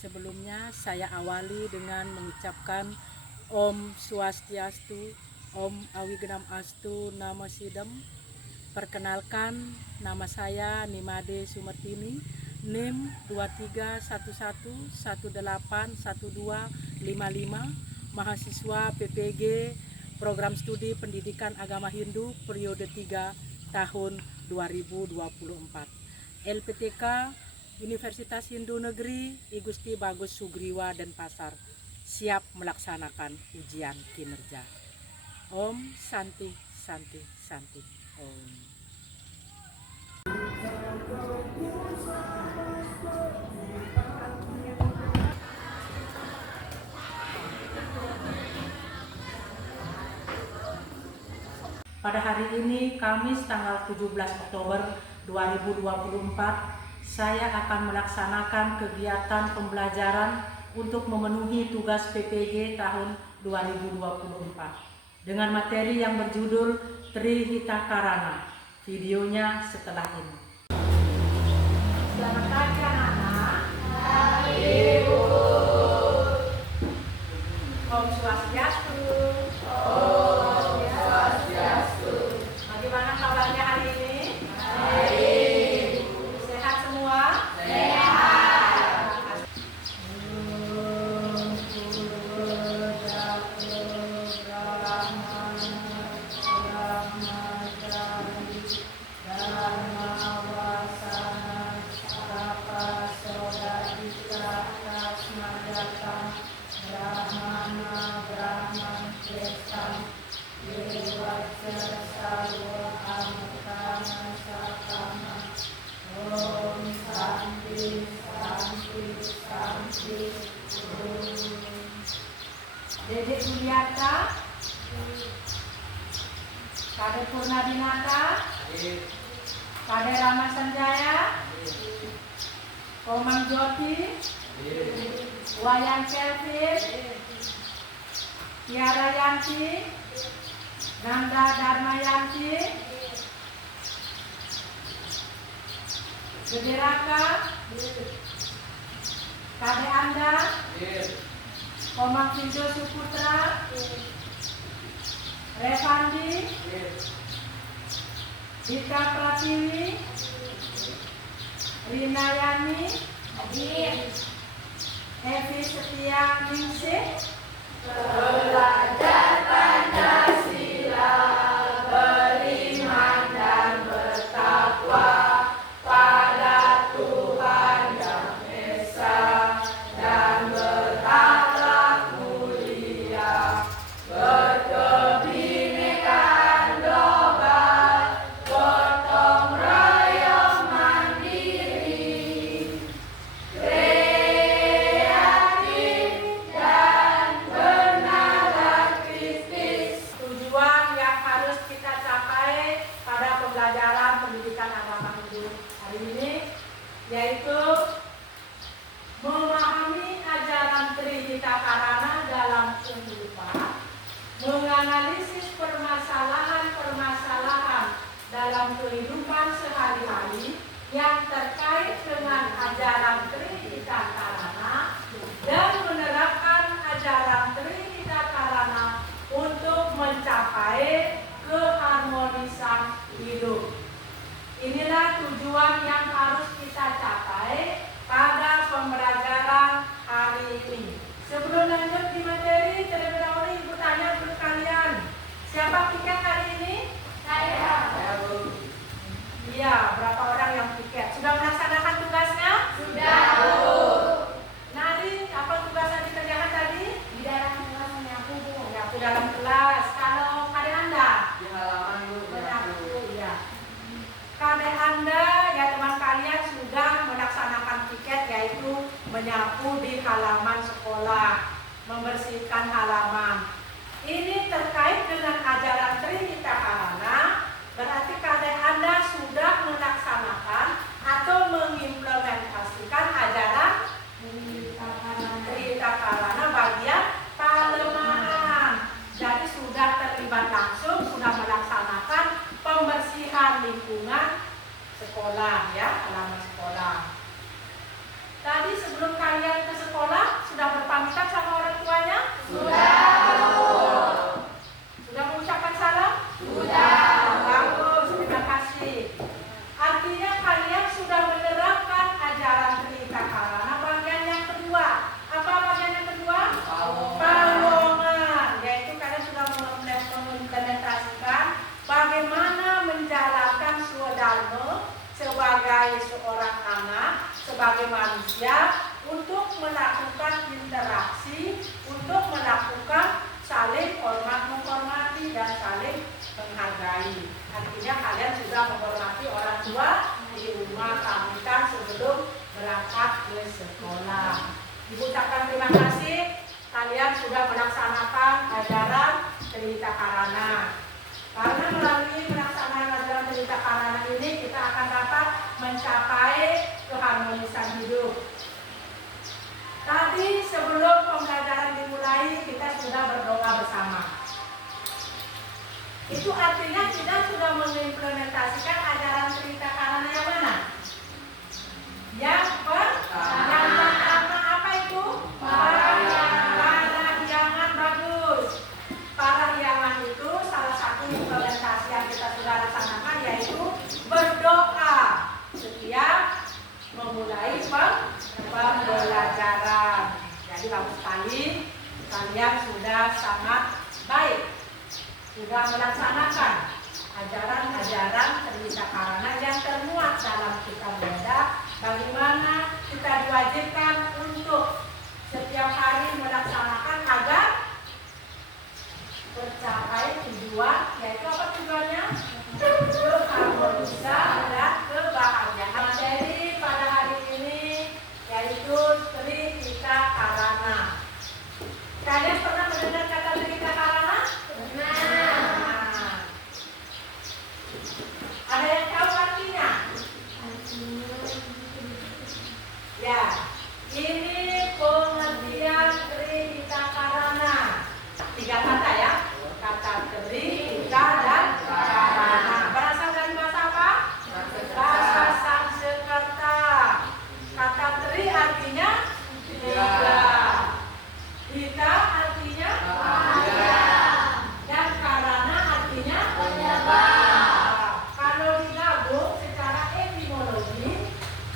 Sebelumnya saya awali dengan mengucapkan Om Swastiastu, Om Awigenam Astu, Namo Sidam. Perkenalkan, nama saya Nimade Sumertini, NIM 2311181255, mahasiswa PPG Program Studi Pendidikan Agama Hindu periode 3 tahun 2024. LPTK Universitas Hindu Negeri I Gusti Bagus Sugriwa Denpasar siap melaksanakan ujian kinerja. Om Santi Santi Santi Om. Pada hari ini Kamis tanggal 17 Oktober 2024, saya akan melaksanakan kegiatan pembelajaran untuk memenuhi tugas PPG tahun 2024 dengan materi yang berjudul Trihita Karana. Videonya setelah ini. Selamat pagi anak-anak. Pagi Bu. Om Swastiastu. Om Swastiastu. Bagaimana kabarnya hari ini? Baik. Sehat semua? Sehat. Dede Juliata, Kade Purnadinata, Kade Rama Sanjaya, Komang Joti, Wayan Kelvin, Tiara Yanti, Nanda Dharma Yanti, Gede Raka, Kade Anda, Komang Tijo Suputra, Revandi, Dika Pratiwi, Rina Yani, Evi Setia Ningsih. Belajar Pancasila, beriman dan bertakwa pada Tuhan Yang Esa dan berakhlak mulia, berkebinekaan global, gotong royong mandiri, kreatif dan bernalar kritis. Tujuan yang harus kita capai pada pembelajaran pendidikan agama Hindu hari ini yaitu memahami ajaran Trihita Karana dalam kehidupan, menganalisis permasalahan-permasalahan dalam kehidupan sehari-hari yang terkait dengan ajaran Trihita Karana, dan menerapkan ajaran Trihita Karana untuk mencapai keharmonisan hidup. Inilah tujuan yang harus kita capai pada pembelajaran hari ini. Sebelum lanjut di materi, terlebih dahulu Ibu tanya dulu kalian, siapa piket hari ini? Saya. Iya, berapa orang yang piket? Sudah melaksanakan tugasnya? Sudah, Bu. Nari, apa tugas yang dikerjakan tadi? Di dalam kelas menyapu, Bu. Menyapu dalam kelas. Kalau Kade Anda? Di halaman, Bu. Menyapu, iya. Kade Anda, ya teman kalian sudah melaksanakan piket, yaitu menyapu di halaman sekolah, membersihkan halaman. Ini terkait dengan ajaran Trihita Karana, berarti Kade Anda sudah melaksanakan atau mengimplementasikan ajaran Trihita Karana bagian Palemahan. Jadi sudah terlibat langsung, sudah melaksanakan pembersihan lingkungan sekolah, ya, halaman sekolah. Tadi sebelum kalian ke sekolah sebagai manusia untuk melakukan interaksi, untuk melakukan saling hormat menghormati dan saling menghargai. Artinya kalian sudah menghormati orang tua di rumah kami kan sebelum berangkat ke sekolah. Ibu ucapkan terima kasih kalian sudah melaksanakan ajaran Trihita Karana. Karena melalui pelaksanaan ajaran Trihita Karana ini kita akan dapat mencapai keharmonisan hidup. Tadi sebelum pembelajaran dimulai kita sudah berdoa bersama. Itu artinya kita sudah mengimplementasikan ajaran Trihita Karana yang mana? Yang pertama apa itu? Parahyangan bagus. Parahyangan itu salah satu implementasi yang kita sudah laksanakan yaitu berdoa setiap memulai pembelajaran. Jadi bagus sekali, kalian sudah sangat baik, sudah melaksanakan ajaran-ajaran Trihita Karana yang termuat dalam kitab Weda. Bagaimana kita diwajibkan untuk setiap hari melaksanakan agar tercapai tujuan, yaitu apa tujuannya? Keharmonisan dan kebahagiaan. Materi pada hari ini yaitu Trihita Karana. Kalian pernah mendengar kata Trihita Karana? Pernah. Ada yang tahu artinya? Ya, ini pengertian Trihita Karana. 3 kata ya, kata Trihita dan Karana. Berasal dari bahasa apa? Bahasa Sanskerta. Kata Tri artinya 3, Hita artinya dan Karana artinya kalau digabung secara etimologi,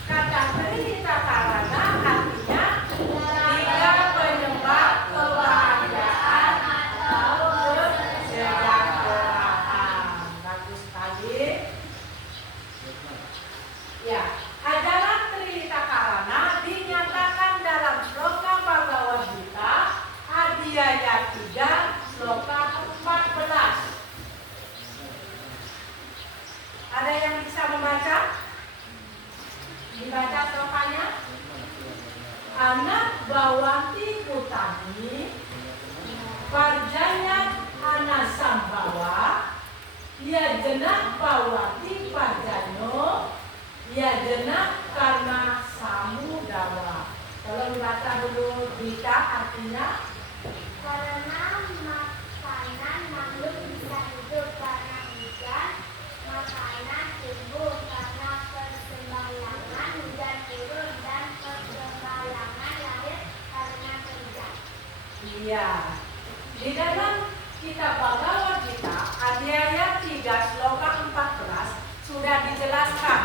kata Trihita Karana artinya 3 penyebab kebahagiaan atau kesejahteraan. Bagus sekali. Ya, ajaran Trihita Karana dinyatakan dalam sloka Bhagavad Gita Adhyaya 3 sloka 14. Ada yang bisa membaca? Dibaca slokanya. Anak bawanti putani Parjanya anasambhawa ya jenak bawati parjano ya jenak karena samudawa. Kalau dibaca dulu Dita artinya Karena makanan makhluk bisa hidup karena hujan, makanan tumbuh karena persembahyangan, hujan turun dan persembahyangan lahir karena kerja. iya. Di dalam kitab Bhagavad Gita Adhyaya 3 sloka 14 sudah dijelaskan.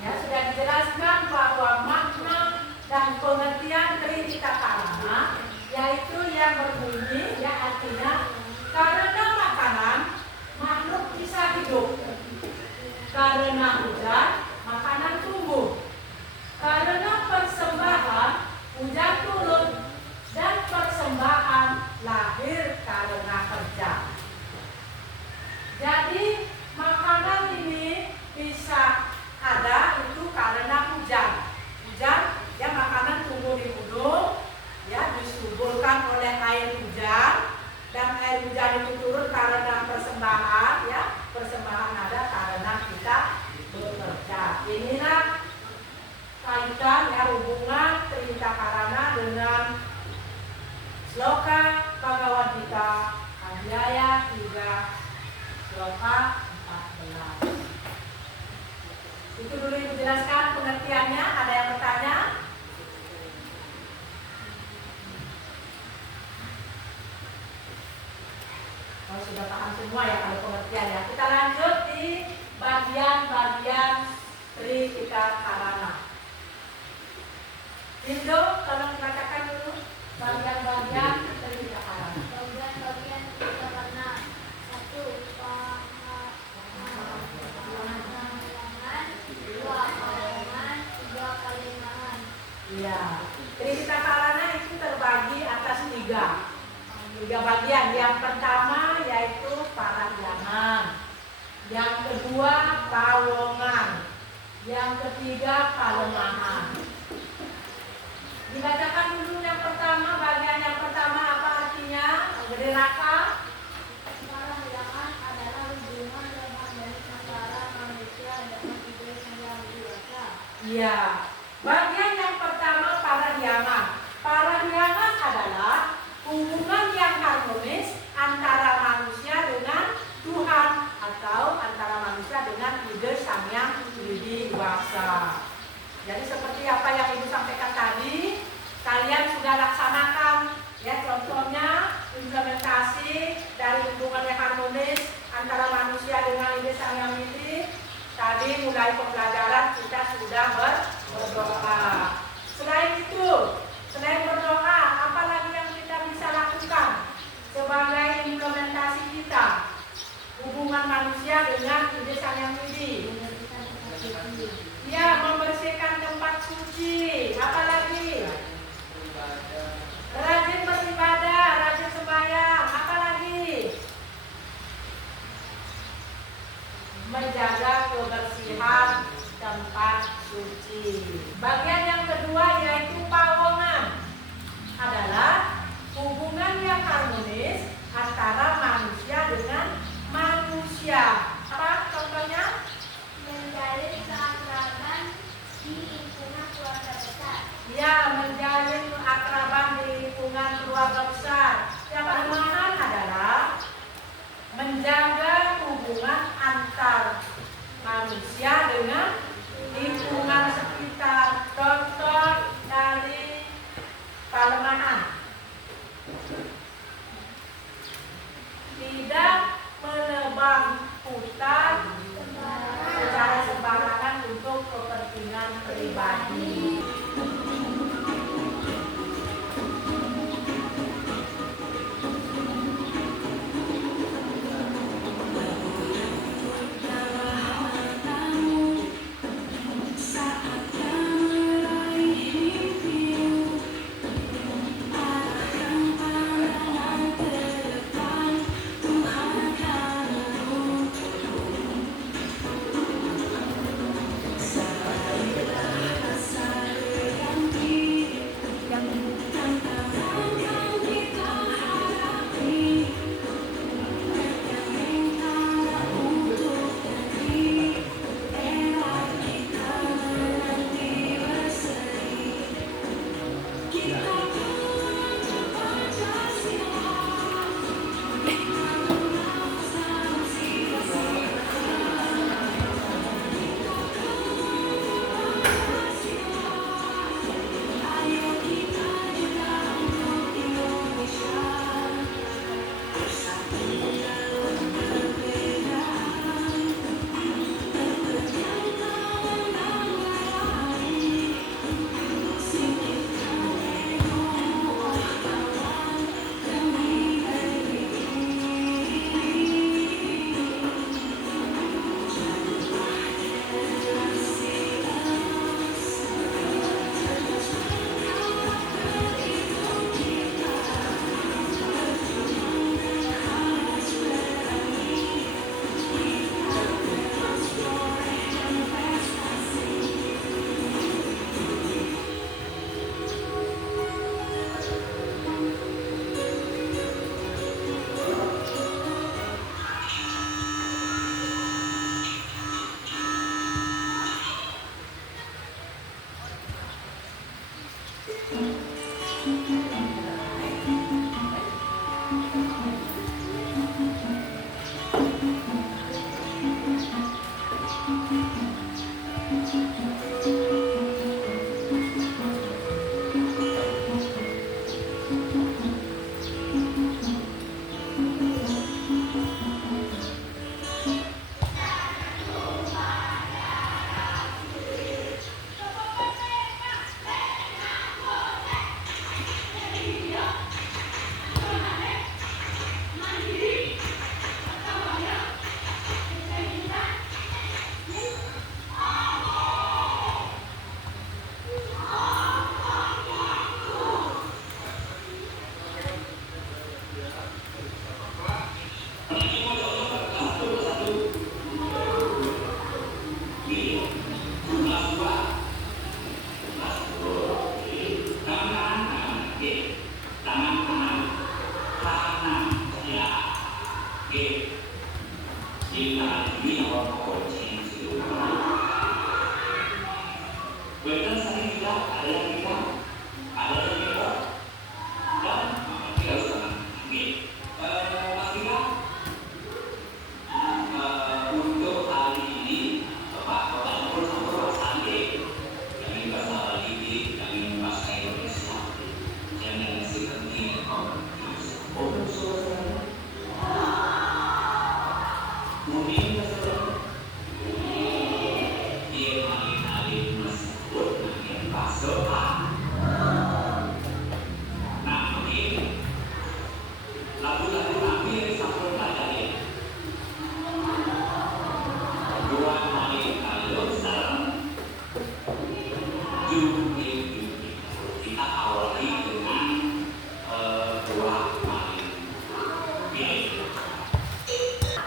Ya, sudah dijelaskan bahwa makna dan pengertian Trihita Karana yaitu yang berbunyi, ya artinya karena makanan makhluk bisa hidup, karena hujan makanan tumbuh, karena persembahan hujan turun, dan persembahan lahir karena kerja. Jadi makanan ini bisa ada itu karena hujan. Hujan ya, makanan tumbuh di gunung ya, disuburkan oleh air hujan, dan air hujan itu turun karena persembahan ya, persembahan ada karena kita bekerja. Inilah kaitan ya, hubungan Trihita Karana dengan sloka Bhagavad Gita Adhyaya 3 sloka 14. Itu dulu Ibu jelaskan pengertiannya. Ada yang bertanya? Kalau sudah paham semua ya kalau pengertian ya. Kita lanjut di bagian-bagian Trihita Karana. Indo, tolong bacakan dulu bagian-bagian Trihita Karana. Bagian-bagian Trihita Karana. 1. Pahalaman. 2. Payangan. 3. Kali Ya, Tritita Karana itu terbagi atas tiga bagian. Yang pertama yaitu parahyangan, yang kedua pawongan, yang ketiga palemahan. Dibacakan dulu yang pertama, bagian yang pertama apa artinya? Dari Raka. Parahyangan adalah hubungan yang harmonis antara manusia dengan ide yang dewasa. Iya. Bagian yang pertama parahyangan. Parahyangan adalah hubungan yang harmonis antara manusia dengan Tuhan atau antara manusia dengan ide Sang Yang Widi Wasa. Jadi seperti apa yang Ibu sampaikan tadi, kalian sudah laksanakan ya, contohnya implementasi dari hubungan yang harmonis antara manusia dengan ide Sang Yang Widi. Tadi mulai pembelajaran kita sudah berdoa. Selain itu, selain berdoa, apa lagi yang kita bisa lakukan sebagai implementasi kita hubungan manusia dengan ide Sang Yang Widi? Ya, membersihkan tempat suci. Apa lagi? Rajin beribadah, rajin sembahyang. Apa lagi? Menjaga kebersihan tempat suci. Bagian yang kedua yaitu pawongan, adalah hubungan yang harmonis antara manusia dengan manusia. Apa contohnya? Menjalin keakraban di lingkungan keluarga besar. Ya, menjalin keakraban di lingkungan keluarga besar. Yang palemahan adalah menjaga hubungan antar manusia dengan lingkungan sekitar. Contoh dari palemahan: tidak menebang hutan secara sembarangan untuk kepentingan pribadi.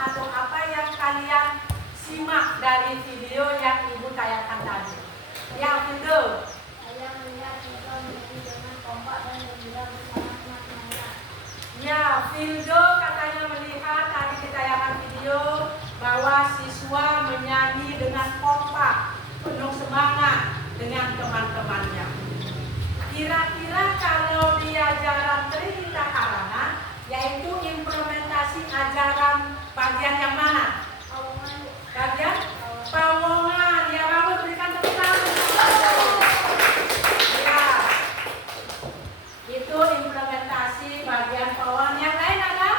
Atau apa yang kalian simak dari video yang Ibu tayangkan tadi? Ya, video. Saya melihat Hilda menyanyi dengan kompak dan gembira bersama teman-temannya. Ya, Vildo katanya melihat tadi di tayangan video bahwa siswa menyanyi dengan kompak, penuh semangat dengan teman-temannya. Kira-kira kalau di ajaran Trinita Karana, yaitu implementasi ajaran bagian yang mana? Bagian Pawongan. Ya, bagus, berikan tepuk tangan. Ya, itu implementasi bagian Pawongan. Yang lain ada?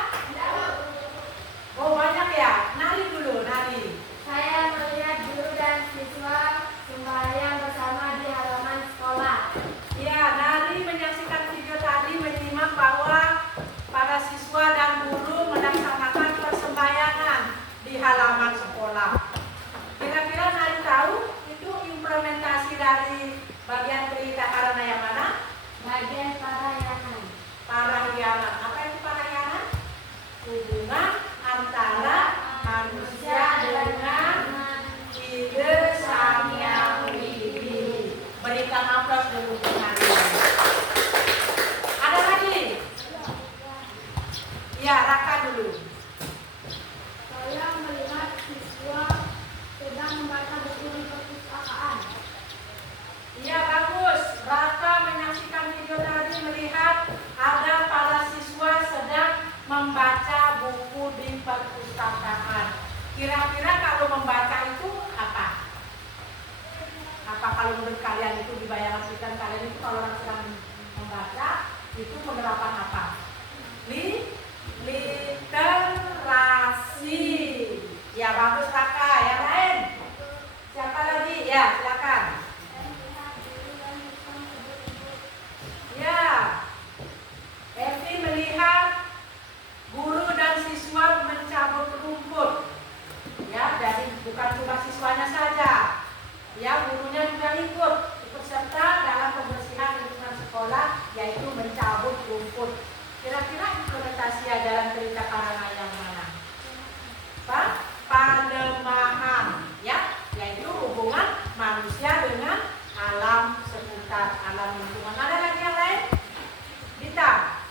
Oh, banyak ya. Nari dulu, nari. Saya melihat guru dan siswa sembahyang bersama di halaman sekolah. Ya, nari menyaksikan video tadi menyimak bahwa para siswa dan guru melaksanakan persembahyangan di halaman sekolah. Kira-kira nari tahu itu implementasi dari bagian Trinita Karana yang mana? Bagian parahyangan. Parahyangan. Apa itu parahyangan? Hubungan antara manusia dengan ide Sang Yang Widi. Berikan aplaus dulu untuk nari. Ada lagi? Ya, Raka dulu. Saya melihat siswa sedang membaca buku di perpustakaan. Iya, bagus. Raka menyaksikan video tadi melihat ada para siswa sedang membaca buku di perpustakaan. Kira-kira kalau membaca itu apa? Apa kalau menurut kalian itu di bayangan pikiran kalian itu kalau orang sedang membaca itu penerapan apa? Literasi. Ya, bagus Raka. Yang lain? Siapa lagi? Ya, silakan. Saya melihat guru dan siswa sebut-sebut. Ya, Evi melihat guru dan siswa mencabut rumput. Ya, jadi bukan cuma siswanya saja. Ya, gurunya juga ikut serta dalam pembersihan lingkungan sekolah, yaitu mencabut rumput. Kira-kira implementasi ajaran Trinita Karana yang mana? Pak? Panemahan, ya, yaitu hubungan manusia dengan alam sekitar, alam lingkungan. Ada lagi yang lain? Dita,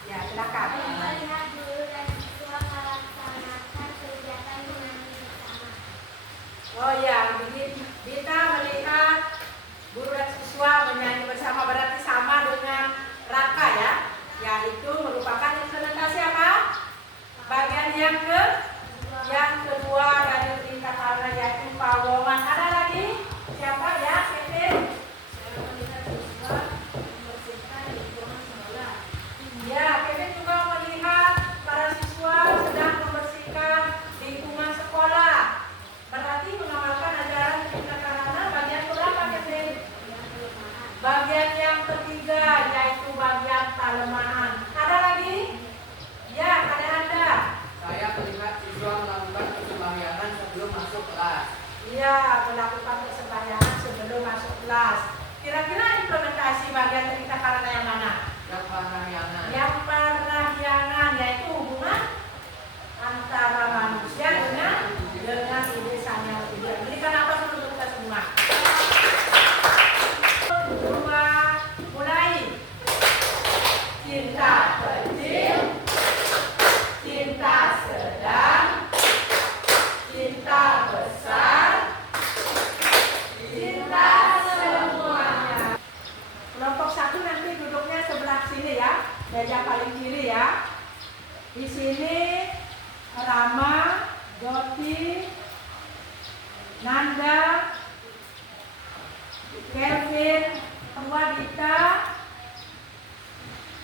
ya silakan. Saya melihat guru dan siswa melaksanakan kegiatan menyanyi bersama. Oh ya, Dita melihat guru dan siswa menyanyi bersama, berarti sama dengan Raka ya, yaitu merupakan implementasi apa? Bagian yang kedua dari Trinita Karana, yaitu Pawongan. Ada lagi? Siapa ya? Kevin? Saya melihat siswa membersihkan lingkungan sekolah. Ya, Kevin juga melihat para siswa sedang membersihkan lingkungan sekolah. Berarti mengamalkan ajaran Trinita Karana bagian berapa, Kevin? Bagian yang ketiga, yaitu bagian palemahan. Ada lagi? Ya, ada. Saya melihat siswa melakukan persembahyangan sebelum masuk kelas. Iya, melakukan persembahyangan sebelum masuk kelas. Kira-kira implementasi bagian Trinita Karana yang mana? Yang parahyangan. Yang parahyangan, yaitu hubungan antara manusia dengan ide Sang Yang Widi. Berikan apa untuk kita semua? Dua, mulai. Cinta kecil, cinta sedang, cinta besar, cinta semuanya. kedua Dita,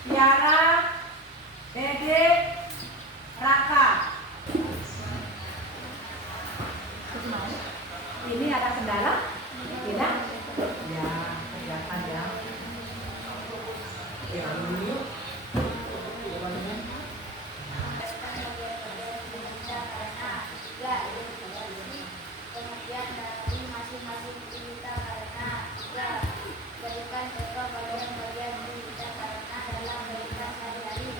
Tiara, Dede, Raka. Ini ada kendala? Tidak? Ya, kelihatan ya. Ya, dulu. Kemudian dari masing-masing kita karena berikan contoh bagian-bagian kita karena dalam berikan sehari-hari.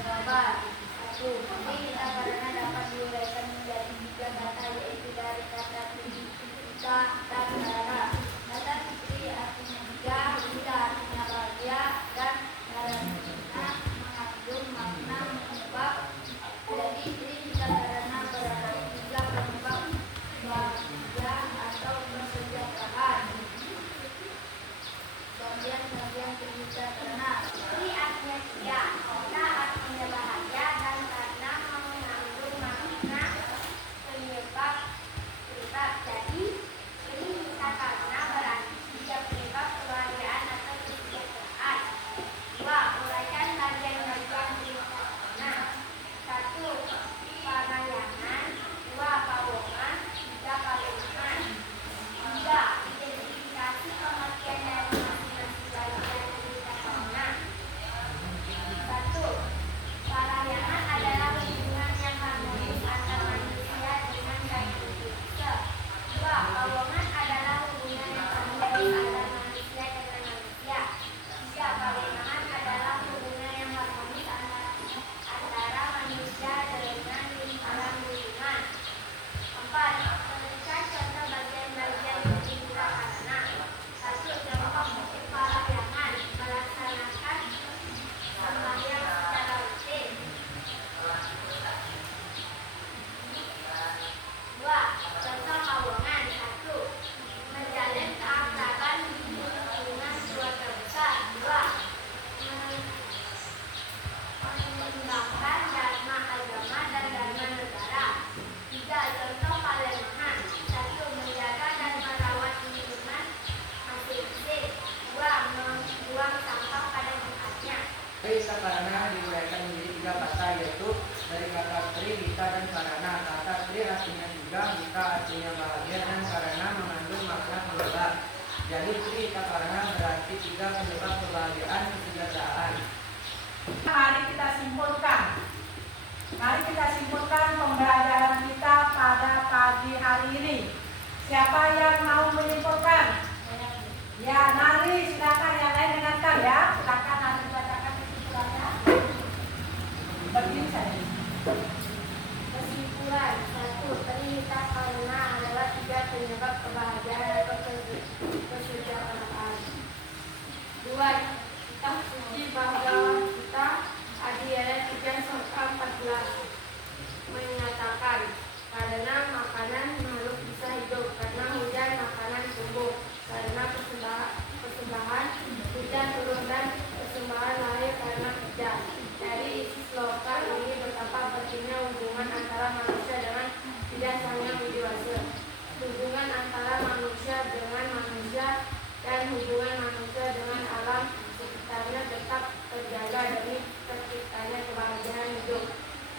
Jawaban 1. Ini kita karena dapat diuraikan menjadi 3 kata, yaitu dari kata kita dan karena. Kata fitri artinya 3, kita artinya bahagia, dan karena mengandung makna menyebab. Jadi kita karena berarti 3 penyebab bahagia atau kesejahteraan. Bagian kita karena ini artinya 3, kita artinya bahagia, dan karena mengandung makna penyebab. Jadi ini kita karena berarti 3 penyebab kebahagiaan atau kesejahteraan. 2. Uraikan bagian-bagian kita karena. 1. Parayangan. 2. Pawongan. 3. Palemahan. 3. Identifikasi pengertian dari masing-masing bagian kita karena. 1. Parayangan adalah hubungan yang harmonis antara manusia dengan manusia. 2. Pawongan adalah hubungan yang harmonis antara manusia dengan manusia. 3. Palemahan adalah hubungan yang harmonis antara manusia dengan lingkungan. 4. Berikan contoh bagian-bagian kita karena. 1. Contoh parayangan, melaksanakan sembahyang secara rutin. 2. Contoh pawongan. 1. Menjalin keakraban di lingkungan keluarga besar. 2. Mengembangkan dharma agama dan dharma negara. 3. Contoh palemahan. 1. Menjaga dan merawat lingkungan masing-masing. 2. Membuang sampah pada tempatnya. Kita karena diuraikan menjadi 3 kata, yaitu dari kata tri, dita, dan karena. Kata tri artinya 3, dita artinya bahagia, dan karena mengandung makna penyebab. Jadi tri kita karena berarti 3 penyebab kebahagiaan kesejahteraan. Mari kita simpulkan. Mari kita simpulkan pembelajaran kita pada pagi hari ini. Siapa yang mau menyimpulkan? Ya, Nari, silakan yang lain dengarkan ya. Silakan Nari bacakan kesimpulannya. Berdiri saja. Kesimpulan. 1. Ternyata karena adalah 3 penyebab kebahagiaan atau kesejahteraan. 2. Kita puji bahwa kita Adiela 3-14 menyatakan karena makanan makhluk bisa hidup, karena hujan makanan tumbuh, karena persembahan hujan turun, dan persembahan lahir karena hujan. Dari isi slogan ini betapa pentingnya hubungan antara manusia dengan tidak hanya widiwasa, hubungan antara manusia dengan manusia, dan hubungan manusia dengan alam sekitarnya tetap terjaga demi terciptanya kebahagiaan hidup.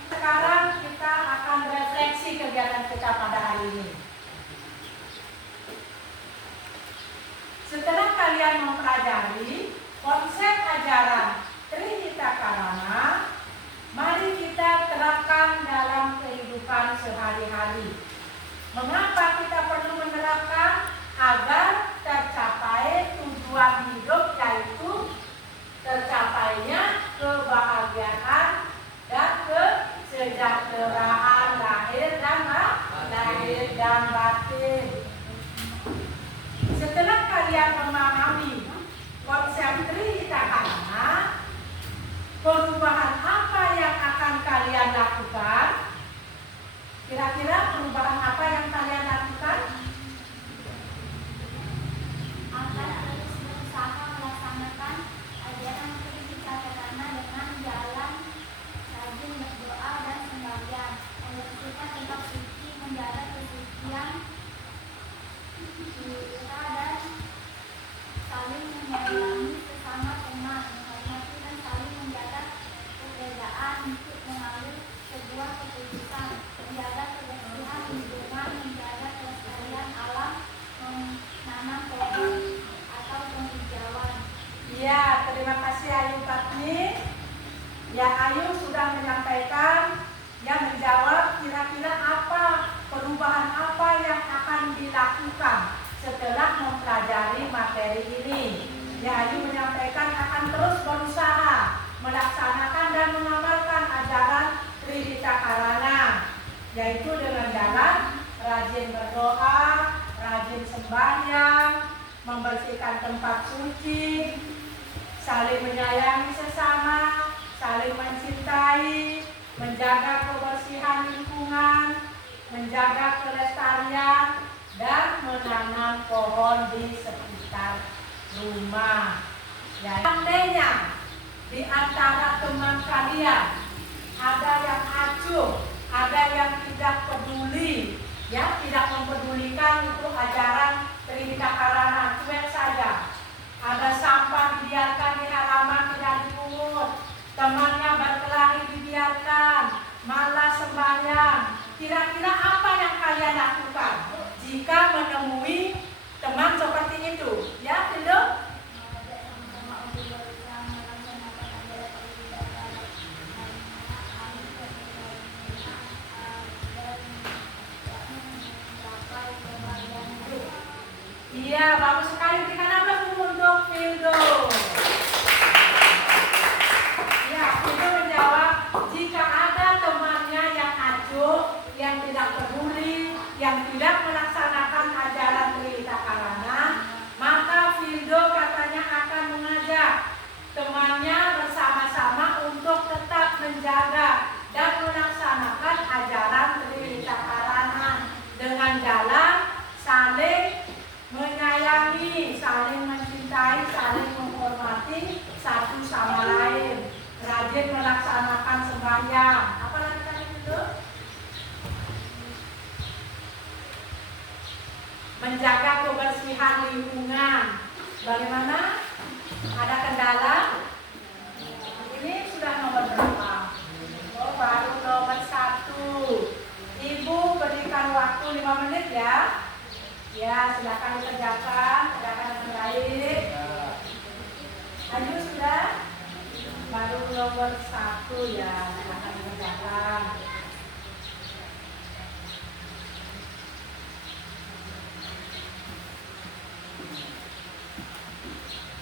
Sekarang kita akan refleksi kegiatan kita pada hari ini. Setelah kalian mempelajari konsep ajaran Trinita Karana, mari kita terapkan dalam kehidupan sehari-hari. Mengapa kita perlu menerapkan? Agar tercapai tujuan hidup, yaitu tercapainya kebahagiaan dan kesejahteraan lahir dan batin. Setelah kalian memahami konsep Trinita Karana, perubahan apa yang akan kalian lakukan? Kira-kira perubahan apa yang kalian lakukan? ini ya Ayu sudah menyampaikan, yang menjawab kira-kira apa perubahan apa yang akan dilakukan setelah mempelajari materi ini. Ya Ayu menyampaikan akan terus berusaha melaksanakan dan mengamalkan ajaran Tridita Karana, yaitu dengan jalan rajin berdoa, rajin sembahyang, membersihkan tempat suci, saling menyayangi sesama, saling mencintai, menjaga kebersihan lingkungan, menjaga kelestarian, dan menanam pohon di sekitar rumah. Ya, seandainya di antara teman kalian ada yang acuh, ada yang tidak peduli, ya tidak mempedulikan itu ajaran Tridita Karana, cuek saja. Ada sampah dibiarkan di halaman tidak dipungut, temannya berkelahi dibiarkan, malas sembahyang. Kira-kira apa yang kalian lakukan jika menemui teman seperti itu? Ya, Tildo? Iya, bagus sekali. Berikan aplaus dulu untuk Fildo. Ya, Fildo menjawab, jika ada temannya yang acuh, yang tidak peduli, yang tidak melaksanakan ajaran Tridita Karana, maka Fildo katanya akan mengajak temannya bersama-sama untuk tetap menjaga dan melaksanakan ajaran Tridita Karana dengan jalan saling menyayangi, saling mencintai, saling menghormati satu sama lain, rajin melaksanakan sembahyang. Apa lagi tadi itu? Menjaga kebersihan lingkungan. Bagaimana? Ada kendala? Ini sudah nomor berapa? Oh, baru nomor 1. Ibu berikan waktu 5 menit ya. Ya, silakan dikerjakan dengan baik. Ayo sudah, baru nomor 1 ya, silakan dikerjakan.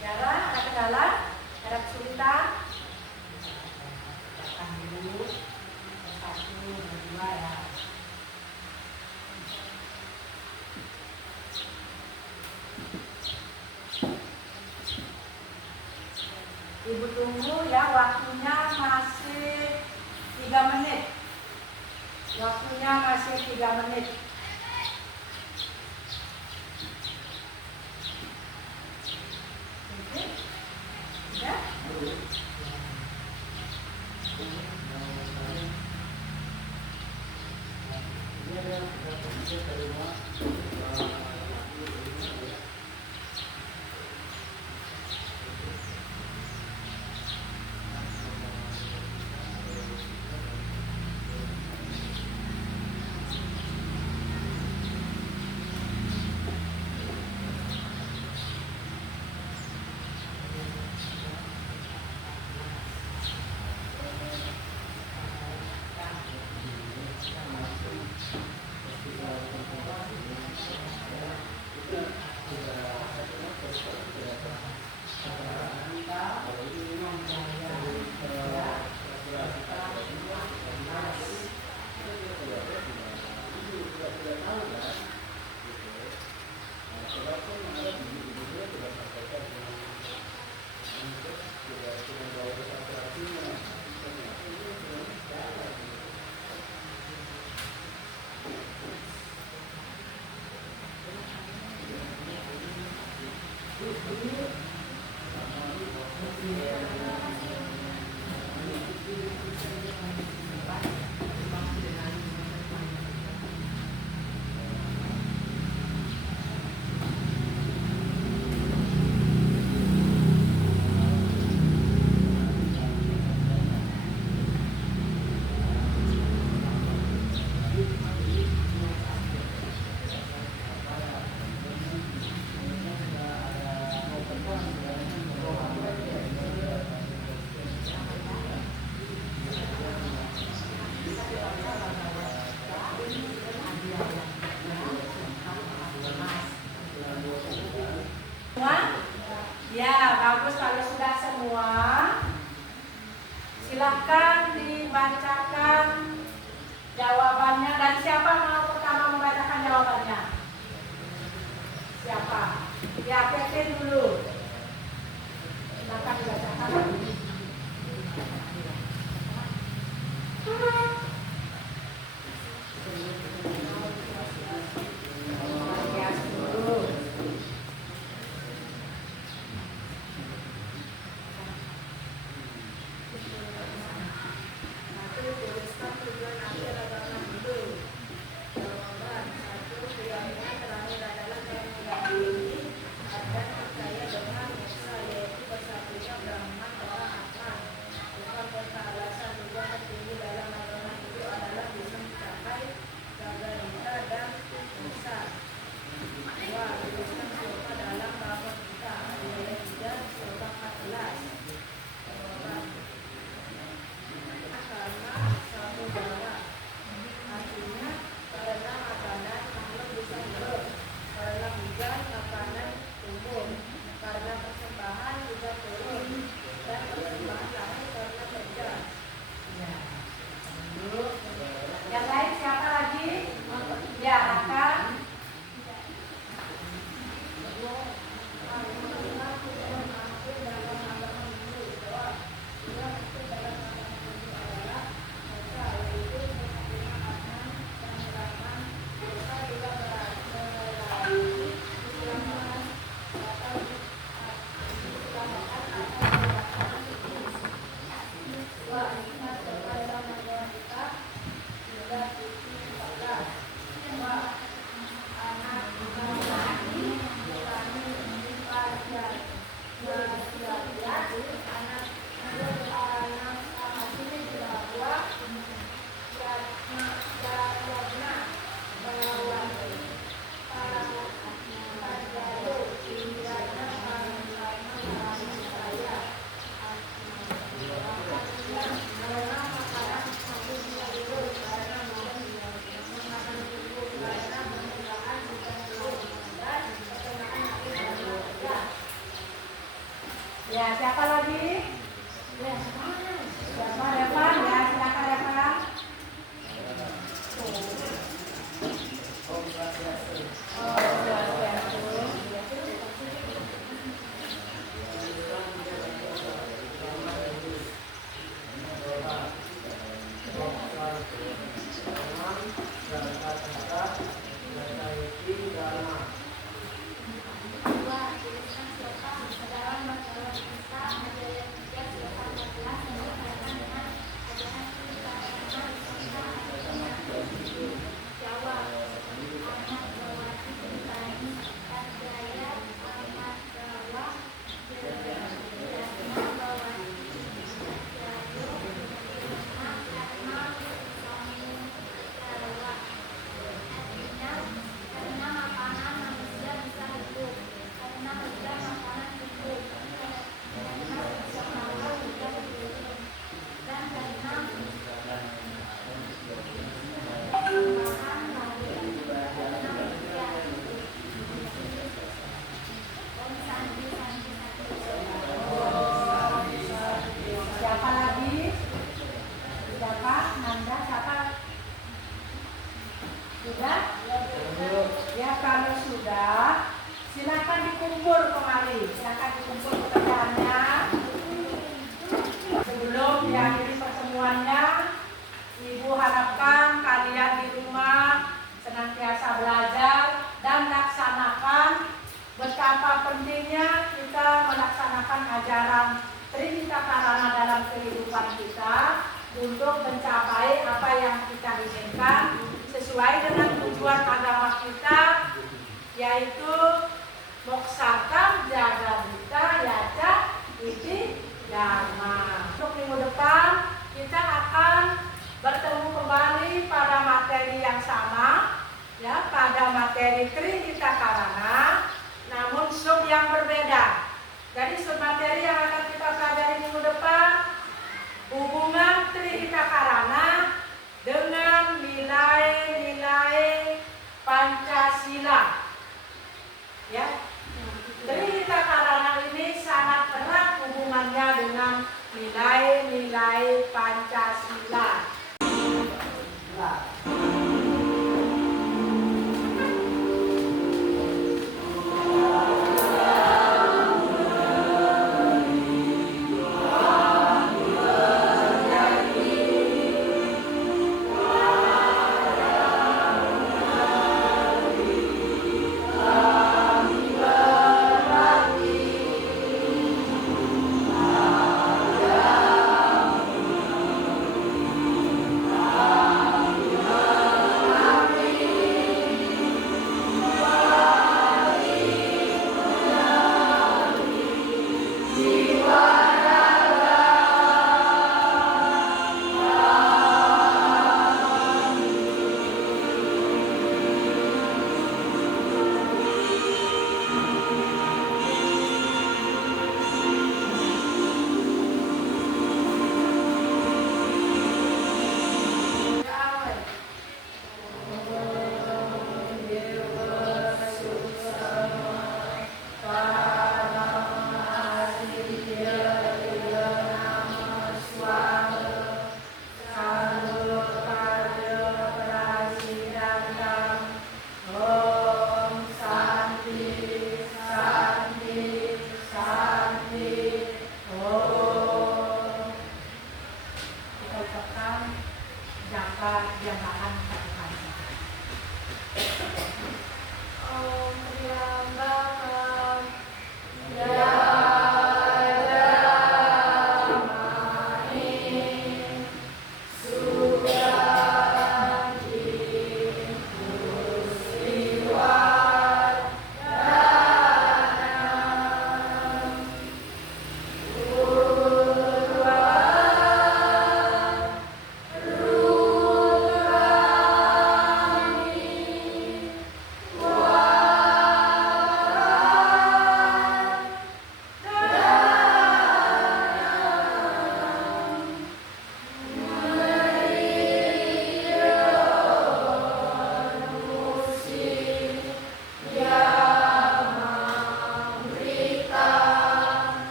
Kendala, ada kendala, ada kesulitan. Silakan dulu, 1, 2 ya. Ibu tunggu ya, waktunya masih 3 menit. Waktunya masih 3 menit. Oke? Sudah? Ya, bagus kalau sudah semua. Silakan dibacakan jawabannya. Dan siapa mau pertama membacakan jawabannya? Siapa? Ya, Pepe dulu. Silakan dibacakan. Yang lain siapa lagi? Ya, Raka. Ya, siapa lagi? Siapa? Devan, ya, silakan Devan.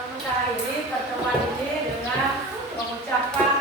Kita akhiri pertemuan ini dengan mengucapkan